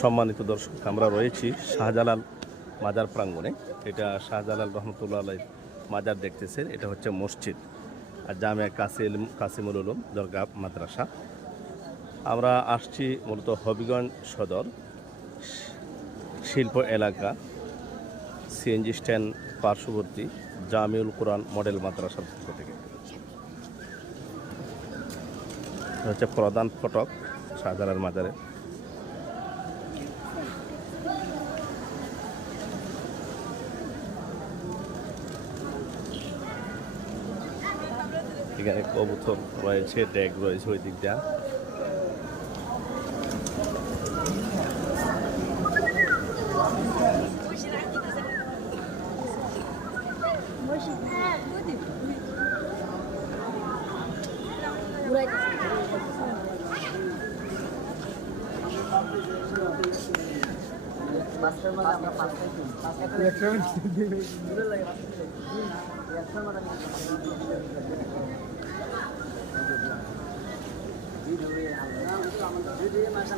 সম্মানিত দর্শক, আমরা রয়েছি শাহজালাল মাজার প্রাঙ্গণে। এটা শাহজালাল রহমতুল্লাহ আলাইহির মাজার দেখতেছেন। এটা হচ্ছে মসজিদ আর জামিয়া কাসিমুল উলুম দরগা মাদ্রাসা। আমরা আসছি মূলত হবিগঞ্জ সদর শিল্প এলাকা সিএনজি স্ট্যান্ড পার্শ্ববর্তী জামিউল কোরআন মডেল মাদ্রাসার পক্ষ থেকে। হচ্ছে প্রধান ফটক শাহজালাল মাজারে। এখানে কবুতর রয়েছে, ড্যাগ রয়েছে ওই দিক দিয়ে। Video